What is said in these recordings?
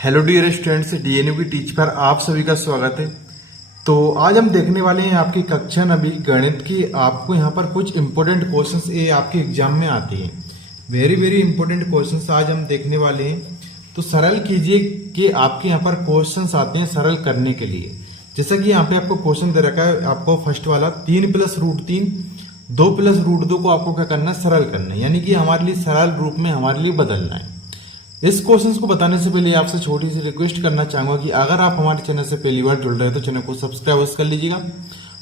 Hello dear students, डीएनयू की teach पर आप सभी का स्वागत है। तो आज हम देखने वाले हैं आपकी कक्षा 9 गणित की। आपको यहाँ पर कुछ इंपॉर्टेंट क्वेश्चंस ये आपके एग्जाम में आते हैं। वेरी वेरी इंपॉर्टेंट क्वेश्चंस आज हम देखने वाले हैं। तो सरल कीजिए कि आपके यहाँ पर क्वेश्चंस आते हैं सरल करने के लिए। जैसा कि यहाँ पे आपको क्वेश्चन दे रखा है, आपको फर्स्ट वाला 3 + √3 2 + √2 को आपको क्या करना है, सरल करना है, यानी कि हमारे लिए सरल रूप में हमारे लिए बदलना है। इस क्वेश्चन को बताने से पहले आपसे छोटी सी रिक्वेस्ट करना चाहूंगा कि अगर आप हमारे चैनल से पहली बार जुड़ रहे हैं तो चैनल को सब्सक्राइब कर लीजिएगा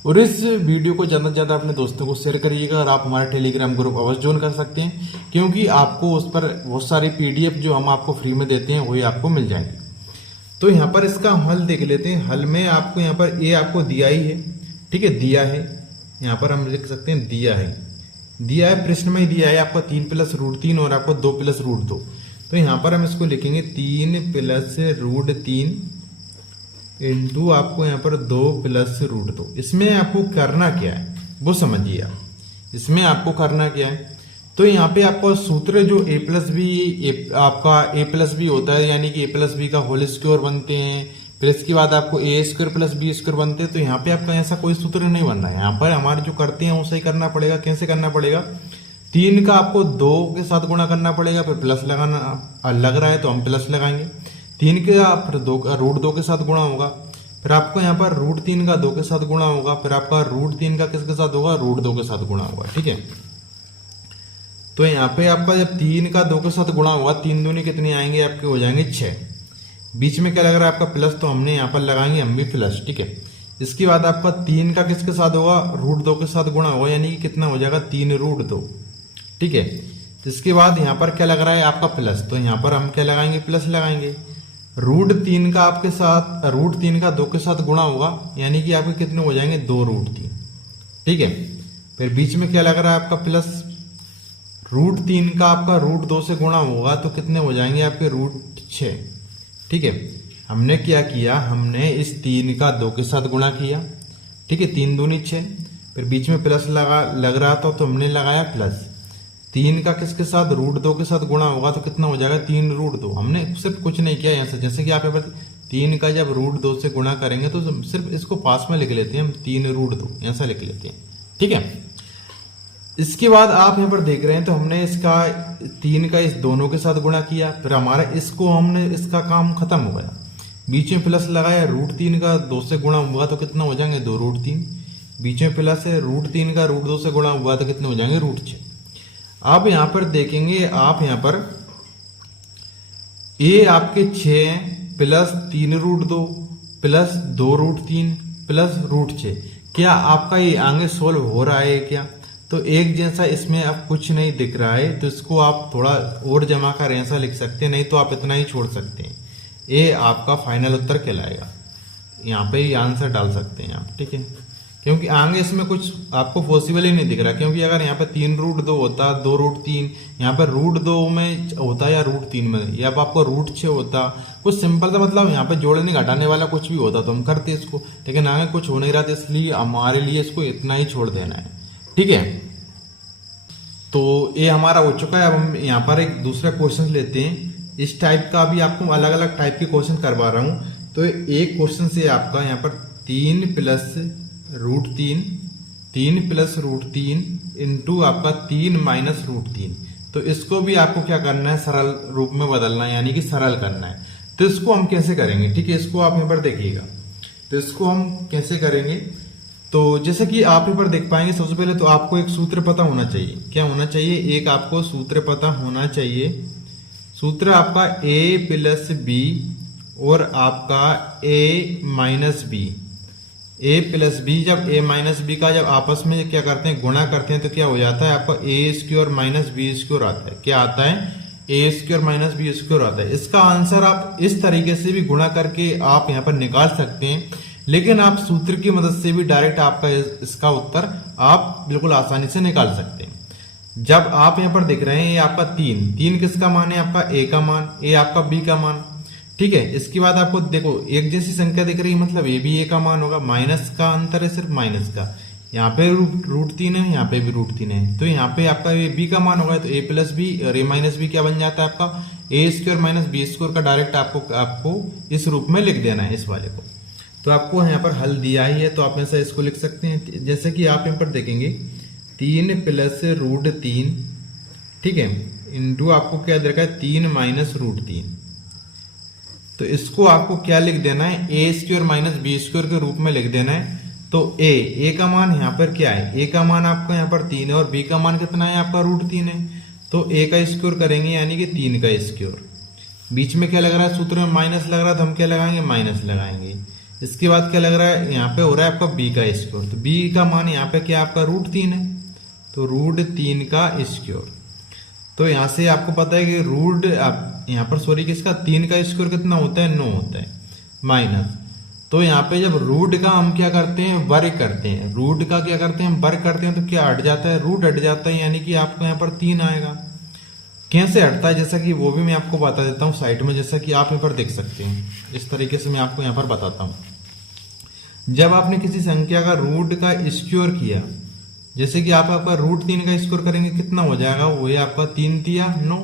और इस वीडियो को ज्यादा से ज्यादा अपने दोस्तों को शेयर करिएगा। और आप हमारे टेलीग्राम ग्रुप अवश्य ज्वाइन कर सकते हैं, क्योंकि आपको उस पर बहुत सारी पीडीएफ जो हम आपको फ्री में देते हैं वही आपको मिल जाएंगे। तो यहाँ पर इसका हल देख लेते हैं। हल में आपको यहाँ पर ए आपको दिया ही है, ठीक है, दिया है। यहाँ पर हम लिख सकते हैं दिया है, प्रश्न में ही दिया है आपको 3 + √3 और आपको 2 + √2। तो यहाँ पर हम इसको लिखेंगे 3 + √3 इंटू आपको यहाँ पर 2 + √2। इसमें आपको करना क्या है वो समझिए आप। इसमें आपको करना क्या है, तो यहाँ पे आपको सूत्र जो a + b आपका a + b होता है, यानी कि a + b का होल स्क्वायर बनते हैं, फिर इसके बाद आपको a² + b² बनते हैं। तो यहाँ पे आपका ऐसा कोई सूत्र नहीं बन रहा है। यहाँ पर हमारे जो करते हैं उसे ही करना पड़ेगा। कैसे करना पड़ेगा, 3 का आपको 2 के साथ गुणा करना पड़ेगा, फिर प्लस लगाना लग रहा है तो हम प्लस लगाएंगे। 3 का फिर √2 के साथ गुणा होगा, फिर आपको यहाँ पर √3 का 2 के साथ गुणा होगा, फिर आपका √3 का किसके साथ होगा, √2 के साथ गुणा होगा, ठीक है। तो यहाँ पे आपका जब 3 का 2 के साथ गुणा होगा, 3 दूनी कितने आएंगे आपके, हो जाएंगे 6। बीच में क्या लग रहा है आपका प्लस, तो हमने यहाँ पर लगाएंगे हम भी प्लस, ठीक है। इसके बाद आपका 3 का किसके साथ होगा, √2 के साथ गुणा होगा, यानी कि कितना हो जाएगा 3√2, ठीक है। इसके बाद यहाँ पर क्या लग रहा है आपका प्लस, तो यहाँ पर हम क्या लगाएंगे, प्लस लगाएंगे। √3 का आपके साथ √3 का 2 के साथ गुणा होगा, यानी कि आपके कितने हो जाएंगे 2√3, ठीक है। फिर बीच में क्या लग रहा है आपका प्लस, √3 का आपका √2 से गुणा होगा तो कितने हो जाएंगे आपके √6, ठीक है। हमने क्या किया, हमने इस 3 का 2 के साथ गुणा किया, ठीक है, 3 दूनी 6। फिर बीच में प्लस लग रहा था तो हमने लगाया प्लस। 3 का किसके साथ, √2 के साथ गुणा होगा तो कितना हो जाएगा 3√2। हमने सिर्फ कुछ नहीं किया यहाँ से, जैसे कि आप यहाँ पर 3 का जब √2 से गुणा करेंगे तो सिर्फ इसको पास में लिख लेते हैं हम, 3√2 ऐसा लिख लेते हैं, ठीक है। इसके बाद आप यहाँ पर देख रहे हैं तो हमने इसका 3 का इस दोनों के साथ गुणा किया, फिर हमारा इसको हमने इसका काम खत्म हो गया। बीच में प्लस लगाया, √3 का 2 से गुणा हुआ तो कितना हो जाएंगे 2√3। बीच में प्लस है, √3 का √2 से गुणा हुआ तो कितने हो जाएंगे √6। अब यहां पर देखेंगे आप, यहां पर ए आपके 6 + 3√2 + 2√3 + √6। क्या आपका ये आगे सोल्व हो रहा है क्या, तो एक जैसा इसमें अब कुछ नहीं दिख रहा है, तो इसको आप थोड़ा और जमा कर ऐसा लिख सकते हैं, नहीं तो आप इतना ही छोड़ सकते हैं। ये आपका फाइनल उत्तर कहलाएगा। यहाँ पे आंसर डाल सकते हैं आप, ठीक है, क्योंकि आगे इसमें कुछ आपको पॉसिबल ही नहीं दिख रहा। क्योंकि अगर यहाँ पे 3√2 होता, 2√3 यहाँ पे √2 में होता या √3 में, या आपको √6 होता, कुछ सिंपल सा मतलब यहाँ पे जोड़ने घटाने वाला कुछ भी होता तो हम करते इसको, लेकिन आगे कुछ हो नहीं रहा था, इसलिए हमारे लिए इसको इतना ही छोड़ देना है, ठीक है। तो ये हमारा हो चुका है। अब हम यहाँ पर एक दूसरा क्वेश्चन लेते हैं। इस टाइप का भी आपको अलग अलग टाइप के क्वेश्चन करवा रहा हूँ। तो एक क्वेश्चन से आपका यहाँ पर 3 + √3 इंटू आपका 3 - √3। तो इसको भी आपको क्या करना है, सरल रूप में बदलना है, यानी कि सरल करना है। तो इसको हम कैसे करेंगे, ठीक है, इसको आप यहाँ पर देखिएगा। तो इसको हम कैसे करेंगे, तो जैसे कि आप यहाँ पर देख पाएंगे, सबसे पहले तो आपको एक सूत्र पता होना चाहिए। क्या होना चाहिए, एक आपको सूत्र पता होना चाहिए। सूत्र आपका a + b और आपका a - b। a + b, जब a - b का जब आपस में क्या करते हैं, गुणा करते हैं, तो क्या हो जाता है आपका a² - b² आता है। क्या आता है, a² - b² आता है। इसका आंसर आप इस तरीके से भी गुणा करके आप यहाँ पर निकाल सकते हैं, लेकिन आप सूत्र की मदद से भी डायरेक्ट आपका इसका उत्तर आप बिल्कुल आसानी से निकाल सकते हैं। जब आप यहाँ पर देख रहे हैं ये आपका 3 किसका मान है, आपका a का मान, a आपका b का मान, ठीक है। इसके बाद आपको देखो एक जैसी संख्या दिख रही है, मतलब ए भी a का मान होगा, माइनस का अंतर है सिर्फ माइनस का। यहाँ पे √3 है, यहाँ पे भी √3 है, तो यहाँ पे आपका ये b का मान होगा, तो a + b और a - b क्या बन जाता है आपका ए स्क्वायर माइनस बी स्क्वायर का डायरेक्ट आपको इस रूप में लिख देना है इस वाले को। तो आपको यहाँ पर हल दिया ही है तो आप ऐसा इसको लिख सकते हैं। जैसे कि आप यहाँ पर देखेंगे 3 प्लस रूट 3, ठीक है, इंटू आपको क्या दे रखा है 3 माइनस रूट 3। तो इसको आपको क्या लिख देना है, a square minus B square के रूप में लिख देना है। तो ए का मान यहाँ पर क्या है, ए का मान आपको यहाँ पर 3 है और बी का मान कितना है आपका रूट 3 है। तो ए का स्क्वायर करेंगे यानी कि 3 का स्क्वायर। बीच में क्या लग रहा है, सूत्र में माइनस लग रहा है तो हम क्या लगाएंगे, माइनस लगाएंगे। इसके बाद क्या लग रहा है, यहाँ पे हो रहा है आपका बी का स्क्वायर। तो बी का मान यहाँ पे क्या आपका रूट 3 है, तो रूट 3 का स्क्वायर। तो यहाँ से आपको पता है कि रूट यहाँ पर सॉरी किसका 3 का स्क्वायर कितना होता है, 9 होता है माइनस। तो यहाँ पे जब रूट का हम क्या करते हैं, वर्ग करते हैं, रूट का क्या करते हैं हम वर्ग करते हैं, तो क्या हट जाता है, रूट हट जाता है, यानी कि आपको यहाँ पर 3 आएगा। कैसे हटता है, जैसा कि वो भी मैं आपको बता देता हूँ साइड में, जैसा कि आप यहाँ पर देख सकते हैं। इस तरीके से मैं आपको यहाँ पर बताता हूँ। जब आपने किसी संख्या का रूट का स्क्वायर किया, जैसे कि आप आपका रूट 3 का स्क्वायर करेंगे कितना हो जाएगा, वो आपका 3 तिया 9।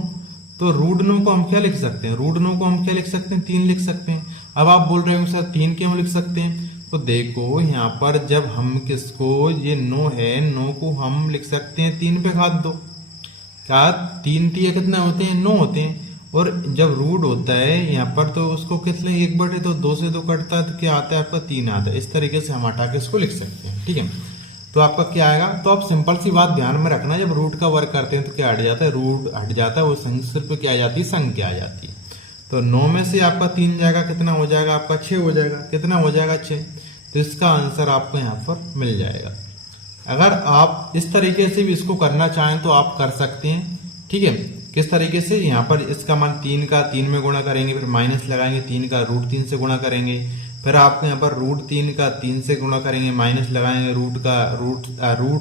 तो रूट 9 को हम क्या लिख सकते हैं, रूट 9 को हम क्या लिख सकते हैं, 3 लिख सकते हैं। अब आप बोल रहे हो सर 3 क्यों लिख सकते हैं, तो देखो यहाँ पर जब हम किसको, ये 9 है, 9 को हम लिख सकते हैं 3 पे घात 2। क्या 3 तिया कितने होते हैं, 9 होते हैं। और जब रूट होता है यहाँ पर तो उसको कितने 1/2, तो 2 से 2 कटता है तो क्या आता है आपका 3 आता है। इस तरीके से हम हटा के इसको लिख सकते हैं, ठीक है। तो आपका क्या आएगा, तो आप सिंपल सी बात ध्यान में रखना, जब रूट का वर्क करते हैं तो क्या हट जाता है, रूट हट जाता है, वो सिर्फ क्या आ जाती है, संख्या आ जाती है। तो 9 में से आपका 3 जाएगा, कितना हो जाएगा आपका 6 हो जाएगा, कितना हो जाएगा 6। तो इसका आंसर आपको यहाँ पर मिल जाएगा। अगर आप इस तरीके से भी इसको करना चाहें तो आप कर सकते हैं, ठीक है। किस तरीके से, यहाँ पर इसका मान 3 का 3 में गुणा करेंगे, फिर माइनस लगाएंगे, 3 का रूट 3 से गुणा करेंगे, फिर आपको यहाँ पर रूट 3 का 3 से गुणा करेंगे, माइनस लगाएंगे, रूट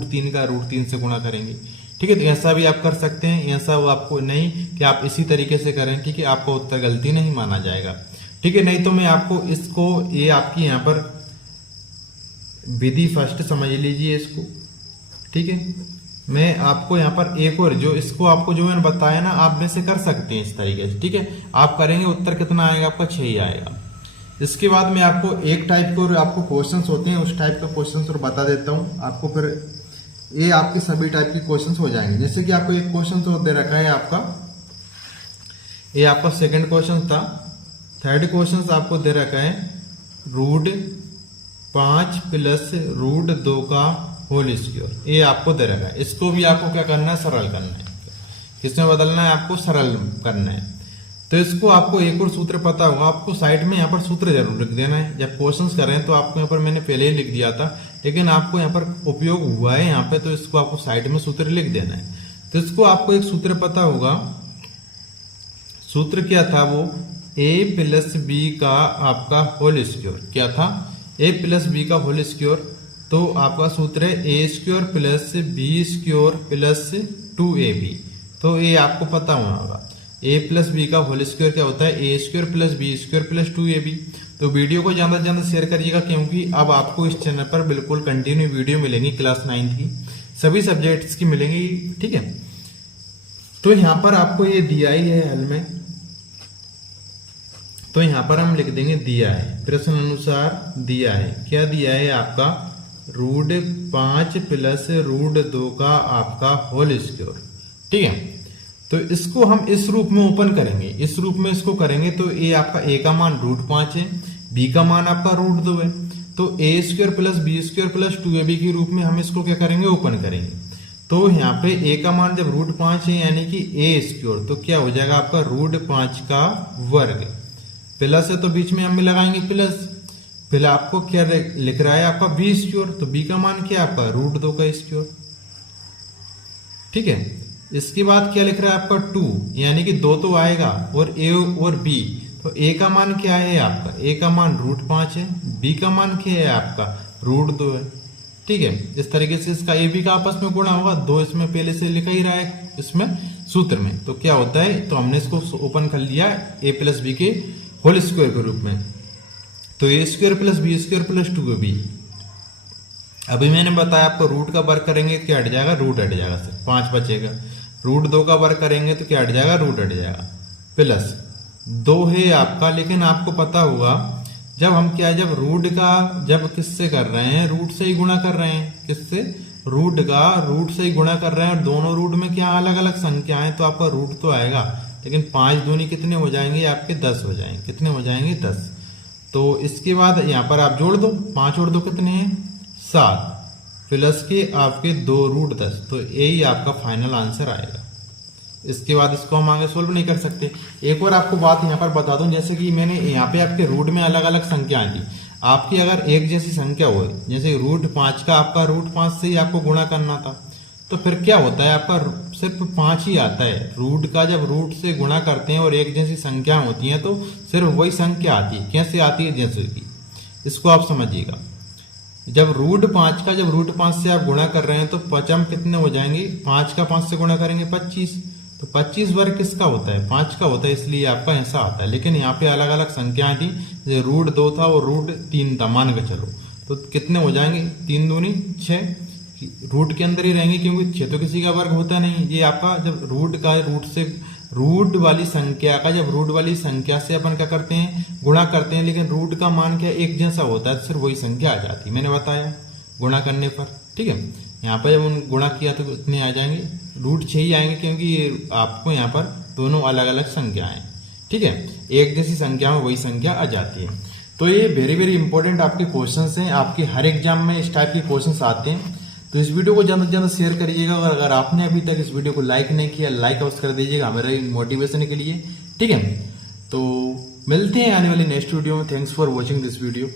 3 का रूट 3 से गुणा करेंगे, ठीक है। तो ऐसा भी आप कर सकते हैं, ऐसा वो आपको नहीं कि आप इसी तरीके से करें, ठीक है, आपको उत्तर गलती नहीं माना जाएगा, ठीक है। नहीं तो मैं आपको इसको, ये आपकी यहाँ पर विधि फर्स्ट समझ लीजिए इसको, ठीक है। मैं आपको यहाँ पर एक और जो इसको आपको जो मैंने बताया ना, आप में से कर सकते हैं इस तरीके से, ठीक है। आप करेंगे उत्तर कितना आएगा आपका 6 ही आएगा। इसके बाद मैं आपको एक टाइप के और आपको क्वेश्चंस होते हैं, उस टाइप का क्वेश्चंस और बता देता हूँ आपको, फिर ये आपके सभी टाइप के क्वेश्चंस हो जाएंगे। जैसे कि आपको एक क्वेश्चन तो दे रखा है आपका, ये आपका सेकंड क्वेश्चन था। थर्ड क्वेश्चन आपको दे रखा है रूट 5 प्लस रूट 2 का होल स्क्वायर, ये आपको दे रखा है। इसको भी आपको क्या करना है, सरल करना है। किसमें बदलना है, आपको सरल करना है। तो इसको आपको एक और सूत्र पता होगा, आपको साइड में यहाँ पर सूत्र जरूर लिख देना है। जब क्वेश्चंस कर रहे हैं तो आपको यहाँ पर मैंने पहले ही लिख दिया था, लेकिन आपको यहाँ पर उपयोग हुआ है यहाँ पे, तो इसको आपको साइड में सूत्र लिख देना है। तो इसको आपको एक सूत्र पता होगा, सूत्र क्या था वो, a प्लस बी का आपका होल स्क्वायर। क्या था, a प्लस बी का होल स्क्वायर। तो आपका सूत्र है a square plus B square plus 2ab। तो ये आपको पता होना होगा, a प्लस बी का होल स्क्वायर क्या होता है, a square plus B square plus 2ab। तो वीडियो को ज्यादा से ज्यादा शेयर करिएगा, क्योंकि अब आपको इस चैनल पर बिल्कुल कंटिन्यू वीडियो मिलेंगी क्लास 9 की, सभी सब्जेक्ट्स की मिलेंगी, ठीक है। तो यहाँ पर आपको ये दिया ही है हल में, तो यहाँ पर हम लिख देंगे दिया है, प्रश्न अनुसार दिया है। क्या दिया है आपका, रूट 5 प्लस रूट 2 का आपका होल स्क्वायर, ठीक है। तो इसको हम इस रूप में ओपन करेंगे, इस रूप में इसको करेंगे तो ये आपका a का मान रूट 5 है, b का मान आपका रूट 2 है। तो a square plus B square plus 2ab के रूप में हम इसको क्या करेंगे, ओपन करेंगे। तो यहाँ पे a का मान जब रूट 5 है यानी कि a स्क्वायर, तो क्या हो जाएगा आपका रूट 5 का वर्ग, प्लस है तो बीच में हम लगाएंगे प्लस, फिर आपको क्या लिख रहा है आपका b स्क्वायर, तो b का मान क्या है आपका रूट 2 का स्क्वायर, ठीक है। इसके बाद क्या लिख रहा है आपका 2, यानी कि 2 तो आएगा, और a और b, तो a का मान क्या है आपका, a का मान रूट 5 है, b का मान क्या है आपका रूट 2 है, ठीक है। इस तरीके से इसका a b का आपस में गुणा होगा, 2 इसमें पहले से लिखा ही रहा है इसमें सूत्र में। तो क्या होता है, तो हमने इसको ओपन कर लिया a प्लस बी के होल स्क्वायर के रूप में। तो a square plus B square plus 2ab। अभी मैंने बताया आपको रूट का वर्ग करेंगे क्या हट जाएगा, रूट हट जाएगा, सिर्फ 5 बचेगा। रूट 2 का वर्ग करेंगे तो क्या हट जाएगा, रूट हट जाएगा, प्लस 2 है आपका। लेकिन आपको पता होगा जब हम क्या है, जब रूट का जब किससे कर रहे हैं, रूट से ही गुणा कर रहे हैं। किससे? रूट का रूट से ही गुणा कर रहे हैं। और दोनों रूट में क्या अलग अलग संख्या है, तो आपका रूट तो आएगा, लेकिन 5 दूनी कितने हो जाएंगे आपके? 10 हो जाएंगे। कितने हो जाएंगे? 10। तो इसके बाद यहाँ पर आप जोड़ दो, 5 और 2 कितने हैं? 7 प्लस के आपके 2√10। तो यही आपका फाइनल आंसर आएगा। इसके बाद इसको हम आगे सोल्व नहीं कर सकते। एक और आपको बात यहाँ पर बता दूं, जैसे कि मैंने यहाँ पे आपके रूट में अलग अलग संख्याएं दी। आपकी अगर एक जैसी संख्या हो, जैसे √5 का आपका √5 से ही आपको गुणा करना था, तो फिर क्या होता है आपका सिर्फ 5 ही आता है। रूट का जब रूट से गुणा करते हैं और एक जैसी संख्या होती है तो सिर्फ वही संख्या आती है। कैसे आती है? जैसे कि इसको आप समझिएगा, जब √5 का जब √5 से आप गुणा कर रहे हैं तो पचम कितने हो जाएंगे? 5 का 5 से गुणा करेंगे 25। तो 25 वर्ग किसका होता है? 5 का होता है, इसलिए आपका ऐसा आता है। लेकिन यहाँ पे अलग अलग संख्याएं थी, जैसे √2 था और √3 था, मान के चलो, तो कितने हो जाएंगे? 3 दूनी 6। रूट के अंदर ही रहेंगे, क्योंकि 6 तो किसी का वर्ग होता नहीं। ये आपका जब रूट का रूट से रूट वाली संख्या का जब रूट वाली संख्या से अपन क्या करते हैं? गुणा करते हैं। लेकिन रूट का मान क्या एक जैसा होता है, सिर्फ वही संख्या आ जाती है। मैंने बताया गुणा करने पर, ठीक है। यहाँ पर जब उन गुणा किया तो कितने आ जाएंगे? √6 ही आएंगे, क्योंकि ये आपको यहाँ पर दोनों अलग अलग संख्याएं, ठीक है, एक जैसी संख्या में वही संख्या आ जाती है। तो ये वेरी वेरी इंपॉर्टेंट आपके क्वेश्चंस हैं। आपके हर एग्जाम में इस टाइप के क्वेश्चंस आते हैं। तो इस वीडियो को ज़्यादा से ज़्यादा शेयर करिएगा, और अगर आपने अभी तक इस वीडियो को लाइक नहीं किया, लाइक अवश्य कर दीजिएगा मेरे मोटिवेशन के लिए, ठीक है। तो मिलते हैं आने वाली नेक्स्ट वीडियो में। Thanks for watching this video.